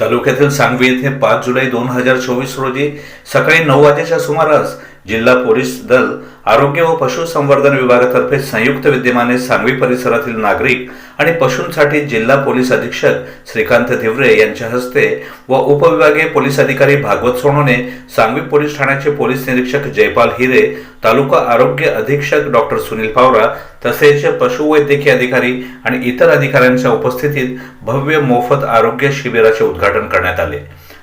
तालुक्यातील सांगवी येथे पाच जुलै दोन हजार चोवीस रोजी सकाळी नऊ वाजेच्या सुमारास जिल्हा पोलीस दल आरोग्य व पशुसंवर्धन विभागातर्फे संयुक्त विद्यमाने सांगवी परिसरातील नागरिक आणि पशूंसाठी जिल्हा पोलीस अधीक्षक श्रीकांत धिवरे यांच्या हस्ते व उपविभागीय पोलीस अधिकारी भागवत सोनोने सांगवी पोलीस ठाण्याचे पोलीस निरीक्षक जयपाल हिरे तालुका आरोग्य अधीक्षक डॉक्टर सुनील पावरा तसेच पशुवैद्यकीय अधिकारी आणि इतर अधिकाऱ्यांच्या उपस्थितीत भव्य मोफत आरोग्य शिबिराचे उद्घाटन करण्यात आले.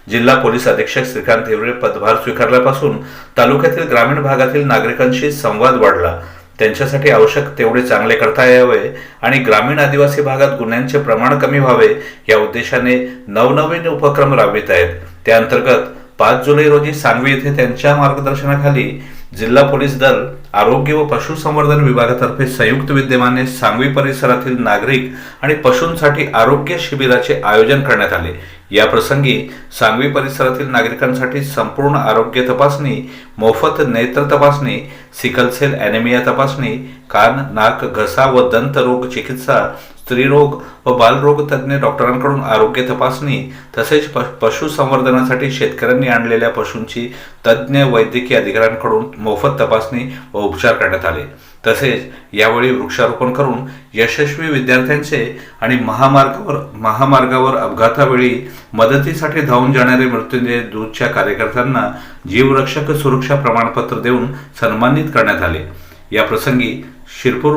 जिल्हा पोलीस अधीक्षक श्रीकांत हिवरे पदभार स्वीकारल्यापासून तालुक्यातील ग्रामीण भागातील नागरिकांशी संवाद वाढला. त्यांच्यासाठी आवश्यक तेवढे चांगले करता यावे आणि ग्रामीण आदिवासी भागात गुन्ह्यांचे प्रमाण कमी व्हावे या उद्देशाने नवनवीन उपक्रम राबवित आहेत. त्याअंतर्गत पाच जुलै रोजी सांगवी येथे त्यांच्या मार्गदर्शनाखाली जिल्हा पोलीस दल आरोग्य व पशुसंवर्धन विभागातर्फे संयुक्त विद्यमाने सांगवी परिसरातील नागरिक आणि पशूंसाठी आरोग्य शिबिराचे आयोजन करण्यात आले. या प्रसंगी सांगवी परिसरातील नागरिकांसाठी संपूर्ण आरोग्य तपासणी मोफत नेत्र तपासणी सिकलसेल ॲनेमिया तपासणी कान नाक घसा व दंत रोग चिकित्सा स्त्रीरोग व बालरोग तज्ज्ञ डॉक्टरांकडून आरोग्य तपासणी तसेच पशुसंवर्धनासाठी शेतकऱ्यांनी आणलेल्या पशूंची तज्ज्ञ वैद्यकीय अधिकाऱ्यांकडून मोफत तपासणी व उपचार करण्यात आले. तसेच यावेळी वृक्षारोपण करून यशस्वी विद्यार्थ्यांचे आणि महामार्गावर महामार्गावर अपघातावेळी मदतीसाठी धावून जाणारे मृत्यूंजय दूधच्या कार्यकर्त्यांना जीवरक्षक सुरक्षा प्रमाणपत्र देऊन सन्मानित करण्यात आले. या प्रसंगी शिरपूर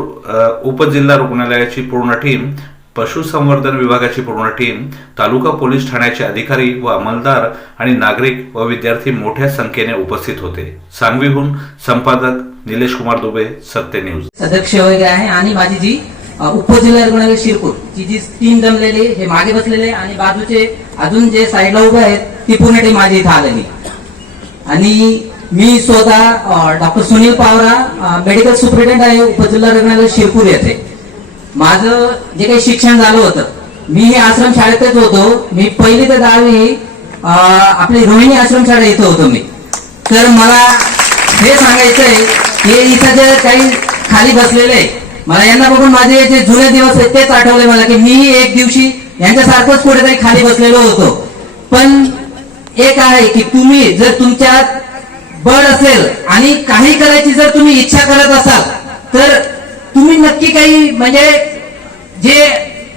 उपजिल्हा रुग्णालयाची पूर्ण टीम पशुसंवर्धन विभागाची पूर्ण टीम तालुका पोलीस ठाण्याचे अधिकारी व अंमलदार आणि नागरिक व विद्यार्थी मोठ्या संख्येने उपस्थित होते. सांगवीहून संपादक निलेश कुमार दुबे सत्य न्यूज. अध्यक्ष वगैरे आहे आणि माझी जी उपजिल्हा रुग्णालय शिरपूर ची जी टीम जमलेली हे मागे बसलेले आणि बाजूचे अजून जे साईडला उभे आहेत ती पूर्ण टीम माझी इथं आलेली. आणि मी स्वतः doctor Sunil Pawara medical superintendent आहे उपजिल्हा रुग्णालय शिरपूर येथे. माझं जे काही शिक्षण झालं होतं मी हे आश्रम शाळेतच होतो. मी पहिली ते दहावी आपली रोहिणी आश्रम शाळा इथं होतो मी. तर मला हे सांगायचंय की इथं जे काही खाली बसलेले मला यांना बघून माझे जे जुने दिवस आहेत तेच आठवले मला की मीही एक दिवशी यांच्यासारखंच कुठेतरी खाली बसलेलो होतो. पण एक आहे की तुम्ही जर तुमच्या बळ असेल आणि काही करायची जर तुम्ही इच्छा करत असाल तर तुम्ही नक्की काही म्हणजे जे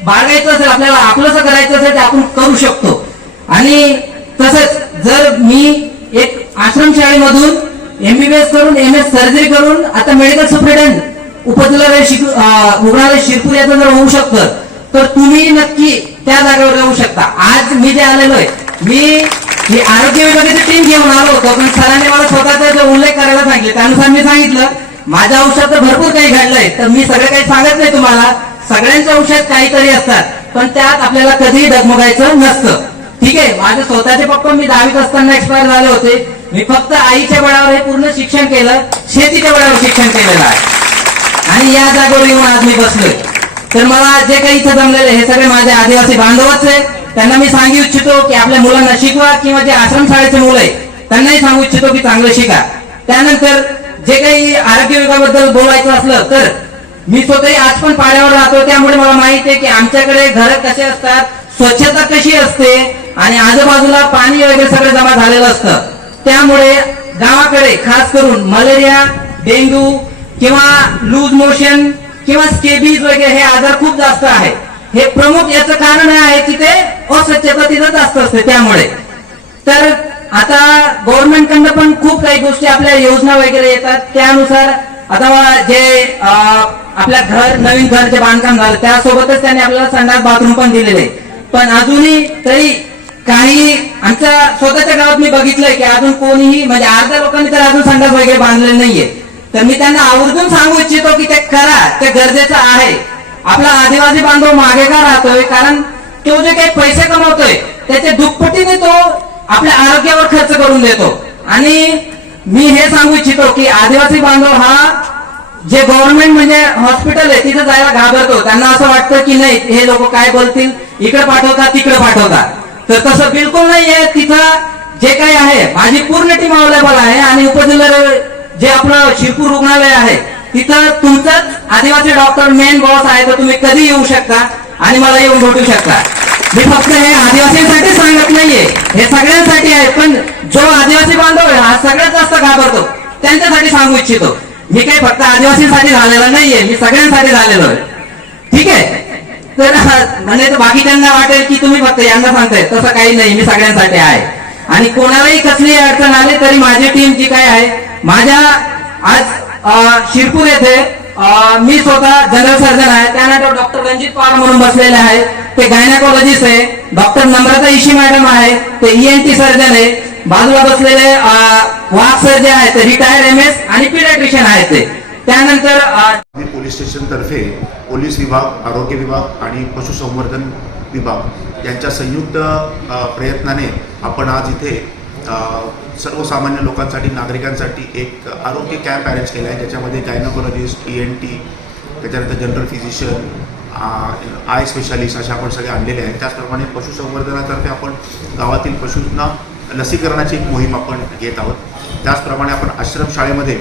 बाळगायचं असेल आपल्याला आपलंच करायचं असेल ते आपण करू शकतो. आणि तसंच जर मी एक आश्रमशाळेमधून एमबीबीएस करून एम एस सर्जरी करून आता मेडिकल सुप्रिटेंट उपजिल्हा शिक रुग्णालय शिरपूर याचं जर होऊ शकतं तर तुम्ही नक्की त्या जागेवर राहू शकता. आज मी जे आलेलो आहे मी मी आरोग्य विभागाची टीम घेऊन आलो होतो पण सरांनी मला स्वतःचा जो उल्लेख करायला सांगितले त्यानुसार मी सांगितलं माझ्या औषधात तर भरपूर काही घडलंय तर मी सगळं काही सांगत नाही तुम्हाला. सगळ्यांच्या औषध काहीतरी असतात पण त्यात आपल्याला कधीही डगमगायचं नसतं. ठीक आहे माझे स्वतःचे पप्पा मी दहावीत असताना एक्सपायर झाले होते. मी फक्त आईच्या बळावर हे पूर्ण शिक्षण केलं शेतीच्या बळावर शिक्षण केलेलं आहे. आणि या जागेवर येऊन आज मी बसलोय. तर मला जे काही इथं जमलेलं हे सगळे माझे आदिवासी बांधवच आहेत. त्यांना मी सांगू इच्छितो की आपल्या मुलांना शिकवा किंवा जे आश्रम शाळेचे मुलं आहे त्यांनाही सांगू इच्छितो की चांगलं शिका. त्यानंतर जे काही आरोग्य विभागाबद्दल बोलायचं असलं तर मी स्वतःही आज पण पाण्यावर राहतो त्यामुळे मला माहिती आहे की आमच्याकडे घर कसे असतात स्वच्छता कशी असते आणि आजूबाजूला पाणी वगैरे सगळं जमा झालेलं असतं. त्यामुळे गावाकडे खास करून मलेरिया डेंग्यू किंवा लूज मोशन किंवा स्केबीज वगैरे हे आजार खूप जास्त आहे हे प्रमुख याचं कारण आहे की ते अस्वच्छता तिथं जास्त असते त्यामुळे. तर आता गव्हर्नमेंट कडनं पण खूप काही गोष्टी आपल्या योजना वगैरे येतात. त्यानुसार आता जे आपल्या घर नवीन घर जे बांधकाम झालं त्यासोबतच त्यांनी आपल्याला संडास बाथरूम पण दिलेले. पण अजूनही तरी काही आमच्या स्वतःच्या गावात मी बघितलंय की अजून कोणीही म्हणजे अर्ध्या लोकांनी तर अजून संडास वगैरे बांधले नाहीये. तर मी त्यांना आवर्जून सांगू इच्छितो की ते करा ते गरजेचं आहे. आपला आदिवासी बांधव मागे का राहतोय? कारण तो जे काही पैसे कमवतोय त्याच्या दुप्पटीने तो आपल्या आरोग्यावर खर्च करून देतो. आणि मी हे सांगू इच्छितो की आदिवासी बांधव हा जे गव्हर्नमेंट म्हणजे हॉस्पिटल आहे तिथे जायला घाबरतो. त्यांना असं वाटतं की नाही हे लोक काय बोलतील? इकडे पाठवतात तिकडे पाठवतात. तर तसं बिलकुल नाहीये. तिथं जे काही आहे माझी पूर्ण टीम अवेलेबल आहे. आणि उपजिल्हा जे आपलं शिरपूर रुग्णालय आहे तिथं तुमचाच आदिवासी डॉक्टर मेन बॉस आहे तर तुम्ही कधी येऊ शकता आणि मला येऊन भेटू शकता. मी फक्त हे आदिवासींसाठी सांगत नाहीये. हे सगळ्यांसाठी आहे पण जो आदिवासी बांधव आहे हा सगळ्यात जास्त घाबरतो. त्यांच्यासाठी सांगू इच्छितो. मी काही फक्त आदिवासींसाठी झालेला नाहीये मी सगळ्यांसाठी झालेलो आहे. ठीक आहे? तर म्हणजे बाकीच्यांना वाटेल की तुम्ही फक्त यांना सांगताय तसं काही नाही मी सगळ्यांसाठी आहे. आणि कोणालाही कसली अडचण आली तरी माझी टीम जी काय आहे माझ्या आज शिरपूर येथे मी स्वतः जनरल सर्जन आहे त्यानंतर डॉक्टर रणजित पवार म्हणून बसलेले आहे. ते गायनाकोलॉजिस्ट आहे डॉक्टर नम्रता इशी मॅडम आहे ते ईएनटी सर्जन आहे. बाजूला बसलेले वाघ सर्जन जे आहेत ते रिटायर एम एस आणि पिडियाट्रिशियन आहेत ते. त्यानंतर पोलीस स्टेशन तर्फे पोलीस विभाग आरोग्य विभाग आणि पशुसंवर्धन विभाग यांच्या संयुक्त प्रयत्नाने आपण आज इथे सर्वसामान्य लोकांसाठी नागरिकांसाठी एक आरोग्य कॅम्प अरेंज केला आहे ज्याच्यामध्ये गायनोकॉलॉजिस्ट ई एन टी त्याच्यानंतर जनरल फिजिशियन आय स्पेशालिस्ट असे आपण सगळे आणलेले आहेत. त्याचप्रमाणे पशुसंवर्धनातर्फे आपण गावातील पशूंना लसीकरणाची एक मोहीम आपण घेत आहोत. त्याचप्रमाणे आपण आश्रमशाळेमध्ये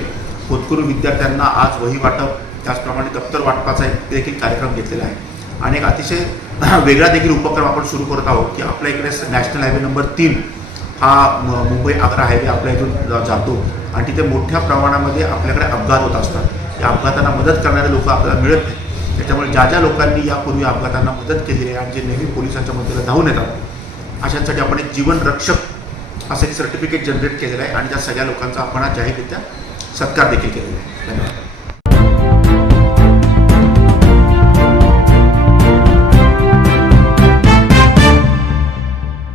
होतकरू विद्यार्थ्यांना आज वही वाटप त्याचप्रमाणे दप्तर वाटपाचा एक देखील कार्यक्रम घेतलेला आहे. आणि एक अतिशय वेगळा देखील उपक्रम आपण सुरू करत आहोत की आपल्या इकडे नॅशनल हायवे नंबर तीन हा मुंबई आग्रा हायवे आपल्या इथून जातो. आणि तिथे मोठ्या प्रमाणामध्ये आपल्याकडे अपघात होत असतात. या अपघातांना मदत करणारे लोक आपल्याला मिळत नाही त्याच्यामुळे ज्या ज्या लोकांनी यापूर्वी अपघातांना मदत केलेली आहे आणि जे नेहमी पोलिसांच्या मदतीला धावून येतात अशांसाठी आपण एक जीवन रक्षक असं एक सर्टिफिकेट जनरेट केलेलं आहे आणि त्या सगळ्या लोकांचा आपण जाहीररित्या सत्कार देखील केलेला आहे. धन्यवाद.